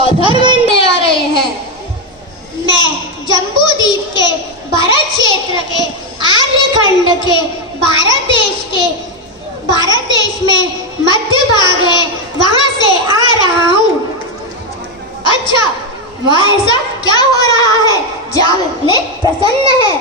सौधर बनने आ रहे हैं। मैं जम्बू द्वीप के भारत क्षेत्र के आर्यखंड के भारत देश में मध्य भाग है, वहां से आ रहा हूँ। अच्छा, वहाँ ऐसा क्या हो रहा है जहाँ इतने प्रसन्न है?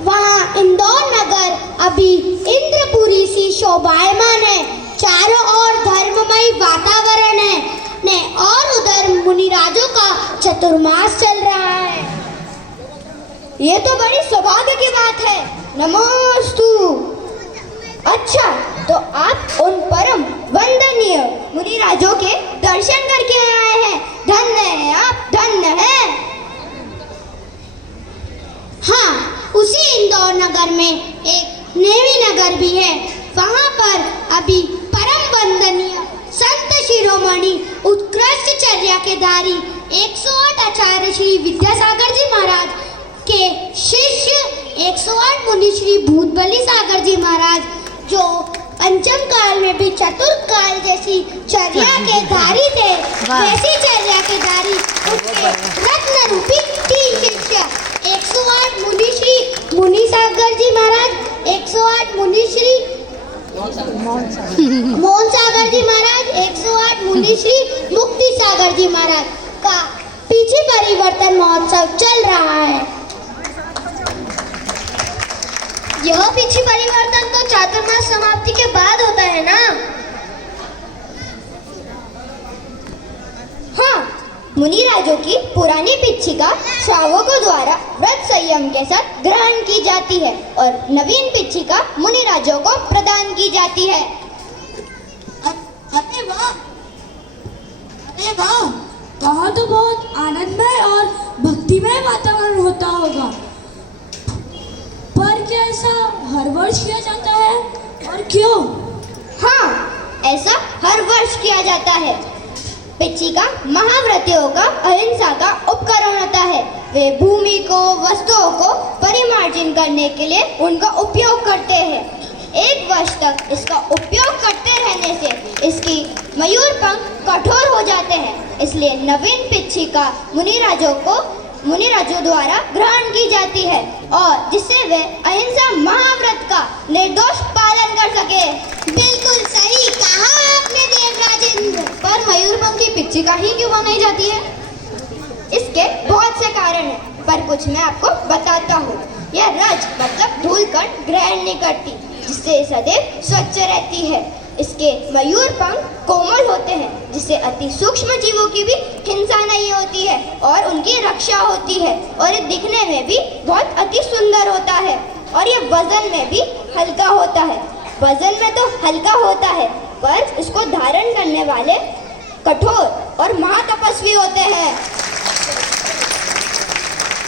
वहाँ इंदौर नगर अभी इंद्रपुरी सी शोभायमान है। चारों ओर धर्ममय वातावरण है और उधर मुनिराजों का चतुर्मास चल रहा है। ये तो बड़ी सौभाग्य की बात है। नमोस्तु। अच्छा, तो आप उन परम वंदनीय मुनिराजों के दर्शन करके आए हैं। धन्य हैं आप, धन्य हैं। हाँ, उसी इंदौर नगर में एक नेवी नगर भी है। वहाँ पर अभी परम वंदनीय संत शिरोमणि उत्कृष्ट चर्या के धारी 108 आचार्य श्री विद्यासागर जी महाराज के शिष्य 108 मुनि श्री भूतबली सागर जी महाराज, जो पंचम काल में भी चतुर्थ काल जैसी चर्या के धारी थे, वैसी चर्या के धारी उनके रत्न रूपी 3 शिष्य 108 मुनि श्री मुनि सागर जी महाराज, 108 मुनि श्री मोहन सागर जी महाराज, 108 मुनि श्री मुक्ति सागर जी महाराज का पीछे परिवर्तन महोत्सव चल रहा है। यह पीछे परिवर्तन तो चातुर्मास समाप्ति के बाद होता है ना? हाँ, मुनिराजों की पुरानी पिच्छिका श्रावकों द्वारा व्रत संयम के साथ ग्रहण की जाती है और नवीन पिच्छिका मुनिराजों को प्रदान की जाती है। अरे वाह, अरे वाह, वहाँ तो बहुत आनंदमय और भक्तिमय वातावरण होता होगा। पर क्या ऐसा हर वर्ष किया जाता है और क्यों? हाँ, ऐसा हर वर्ष किया जाता है। पिच्छिका महाव्रतियों का अहिंसा का उपकरण होता है। वे भूमि को, वस्तुओं को परिमार्जन करने के लिए उनका उपयोग करते हैं। 1 वर्ष तक इसका उपयोग करते रहने से इसकी मयूर पंख कठोर हो जाते हैं। इसलिए नवीन पिच्छिका मुनिराजों द्वारा ग्रहण की जाती है और जिससे वे अहिंसा महाव्रत का निर्दोष पालन कर सके। बिल्कुल सही कहा आपने देवराजेंद्र। पर मयूरपंखी पिच्छिका ही क्यों बनाई जाती है? इसके बहुत से कारण हैं, पर कुछ मैं आपको बताता हूँ। यह रज मतलब धूल कण ग्रहण नहीं करती, जिससे सदैव स्वच्छ रहती है। इसके मयूर पंख कोमल होते हैं, जिससे अति सूक्ष्म जीवों की भी हिंसा नहीं होती है और उनकी रक्षा होती है। और ये दिखने में भी बहुत अति सुंदर होता है और ये वजन में भी हल्का होता है। वजन में तो हल्का होता है, पर इसको धारण करने वाले कठोर और महातपस्वी होते हैं।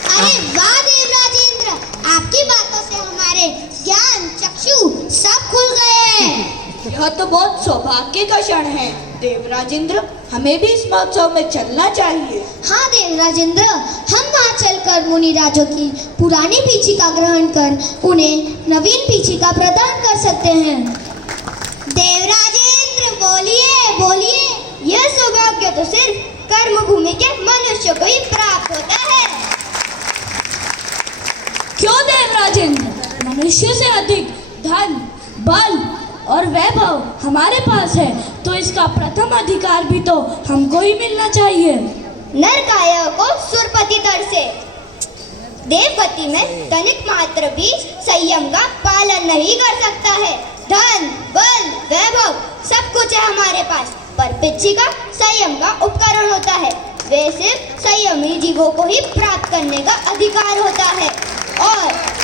अरे वाह देवराजेंद्र, आपकी बातों से हमारे ज्ञान चक्षु सब खुल गए हैं। यह तो बहुत सौभाग्य का क्षण है देवराजेंद्र, हमें भी इस महोत्सव में चलना चाहिए। हाँ देवराजेंद्र, हम वहाँ चलकर मुनिराजों की पुरानी पिच्छिका ग्रहण कर उन्हें नवीन पिच्छिका प्रदान कर सकते हैं। देवराजेंद्र बोलिए बोलिए। यह सौभाग्य तो सिर्फ कर्म भूमि के मनुष्य को ही प्राप्त होता है। क्यों देवराजेंद्र? मनुष्य से अधिक धन, बल और वैभव हमारे पास है, तो इसका प्रथम अधिकार भी तो हमको ही मिलना चाहिए। नरकाया को सुरपति तर से। देवगति में तनिक मात्र भी संयम का पालन नहीं कर सकता है। धन, बल, वैभव सब कुछ है हमारे पास, पर पिच्छिका संयम का उपकरण होता है। वे सिर्फ संयमी जीवों को ही प्राप्त करने का अधिकार होता है और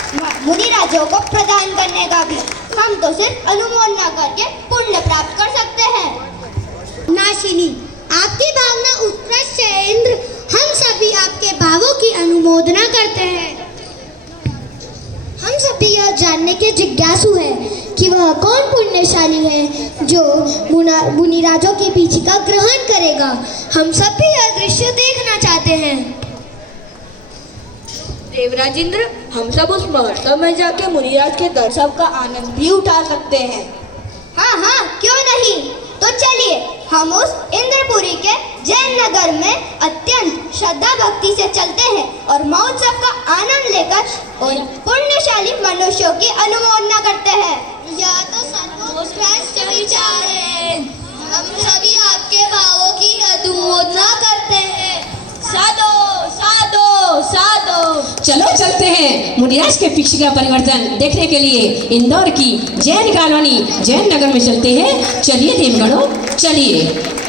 मुनिराजों को प्रदान करने का भी। हम तो सिर्फ अनुमोदना करके पुण्य प्राप्त कर सकते हैं। नाशिनी, आपकी भावना उत्कृष्ट है इंद्र। हम सभी आपके भावों की अनुमोदना करते हैं। हम सभी यह जानने के जिज्ञासु हैं कि वह कौन पुण्यशाली है जो मुनिराजों की पिच्छिका ग्रहण करेगा। हम सभी यह दृश्य देखना चाहते हैं। देवराजेंद्र, हम सब उस महोत्सव में जाके मुनिराज के दर्शन का आनंद भी उठा सकते हैं। हाँ हाँ, क्यों नहीं। तो चलिए हम उस इंद्रपुरी के जैन नगर में अत्यंत श्रद्धा भक्ति से चलते हैं और महोत्सव का आनंद लेकर उन पुण्यशाली मनुष्यों की अनुमोदना करते हैं। यह तो सर्वोत्कृष्ट विचार है। हम सभी आपके भावों की अनुमोदना करते हैं। साधो साधो साधो। चलो चलते हैं मुनिराज के पीछे का परिवर्तन देखने के लिए इंदौर की जैन कॉलोनी जैन नगर में चलते हैं। चलिए देवगणों चलिए।